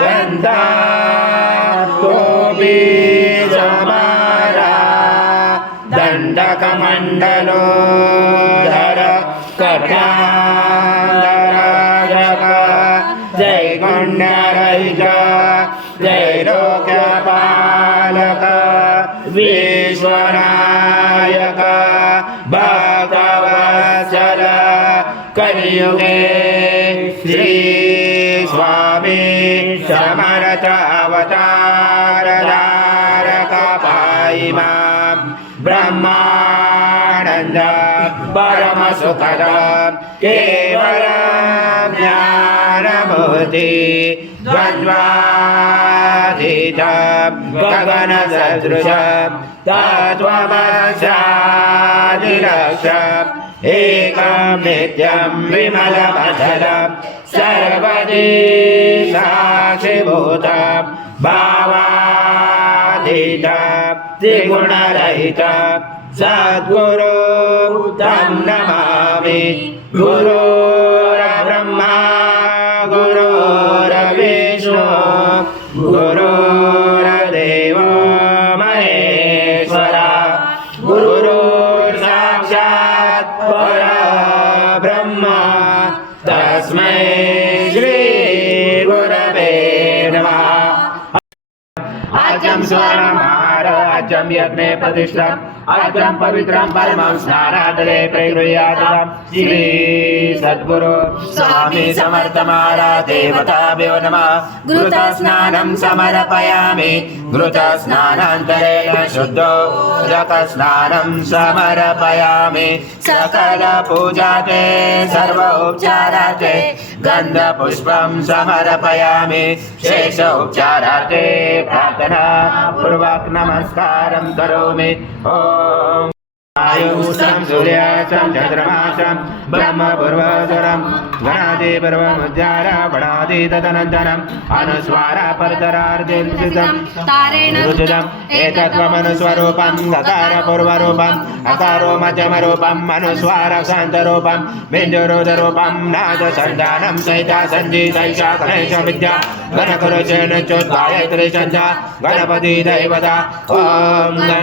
गन्धार्कोऽपि Samara दण्डकमण्डलोदर कटाधराजक जय गुण्यरहित जय लोकपालक विश्वनायक भगवत्सल कलियुगे श्री स्वामी समर्थ अवतार धारक पाहि मां ब्रह्मानंद परम सुखद केवल ज्ञानमूर्ति द्वन्द्वातीत गगन सदृश तत्त्वमस्यादिलक्ष एकं नित्यं विमलमचलं सर्वदी साक्षिभूतं भावातीतं त्रिगुणरहितं सद्गुरु तं नमामि गुरुर्ब्रह्मा गुरुर्विष्णु गुरुर्देवो महेश्वरा गुरुर्साक्षात् परब्रह्मा तस्मै श्री गुरवे नमः। आज्यं स्वर्णमार आज्यं यज्ञे प्रतिष्ठम् आज्यं पवित्रं परमं स्नानादले प्रगृह्यातं श्री सद्गुरु स्वामी समर्थ महाराज देवताभ्यो नमः। घृतस्नानं समर्पयामि घृतस्नानान्तरेण शुद्धोदकस्नानं समर्पयामि सकलपूजाते सर्वोपचाराते गन्धपुष्पं समर्पयामि शेषोपचाराते प्रार्थना पूर्वक नमस्कारं करोमि। ओम आयुषं सूर्याचं चन्द्रमाचं ब्रह्मपूर्वसुरं गणादिपर्वमुज्जार वणादि तदनन्तरम् अनुस्वारा परतरार्दितं रुचितम् एतत्त्वमनुस्वरूपं गकारपूर्वरूपम् अकारो मध्यमरूपम् अनुस्वारशान्तरूपं बिन्दुरुदरूपं नादसन्धानं सहिता सञ्जीतैषा गणेशविद्या गणकुरुचेन चोद्गायत्री छन्दा गणपति दैवता ॐ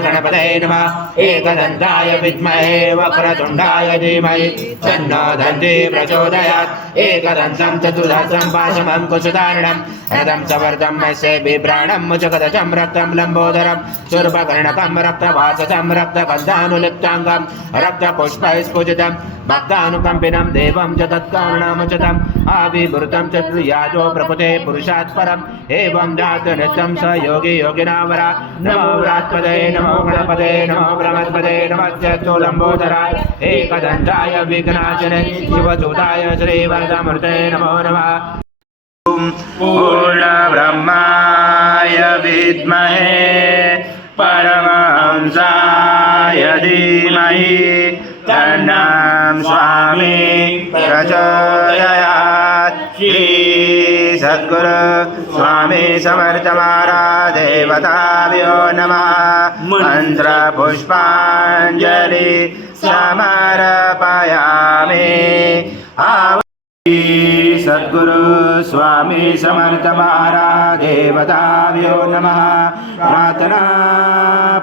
गणपतये नमः। एकदन्ताय विद्महे वक्रतुण्डाय धीमहि तन्नो दन्ती प्रचोदयात्। एकदन्तं चतुर्दशं पाशमं कुशधारणं रथं सवर्धं यस्य बिभ्राणं मुचकदचं रक्तं लम्बोदरं शूर्पकर्णकं रक्तवाससं रक्तगन्धानुलिप्ताङ्गं रक्तपुष्पैस्फुजितं भक्तानुकम्पिनं देवं च तत्कारणमुचितम् आविवृतं चतुर्याजो प्रकृते पुरुषात् परम् एवं जातनृत्यं स योगी योगिनावरा। नमो व्रात्पदये नमो गणपतये नमो ब्रह्मपदये नमः लम्बोदराय एकदन्ताय विघ्नाशने शिवसुताय श्रीवरदमूर्ते नमो नमः। पूर्णब्रह्माय विद्महे परमहंसाय धीमहि तन्नः स्वामी प्रचोदयात्। श्री सद्गुरु स्वामी समर्थ महाराज देवताभ्यो नमः। मंत्र पुष्पांजलि समर्पयामि। सद्गुरु स्वामी समर्थ महाराज देवताभ्यो नमः। प्रार्थना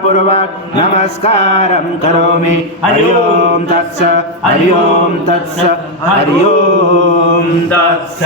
पूर्वक नमस्कारं करोमि। हरि ओम तत्स हरि ओम तत्स हरि ओम तत्स।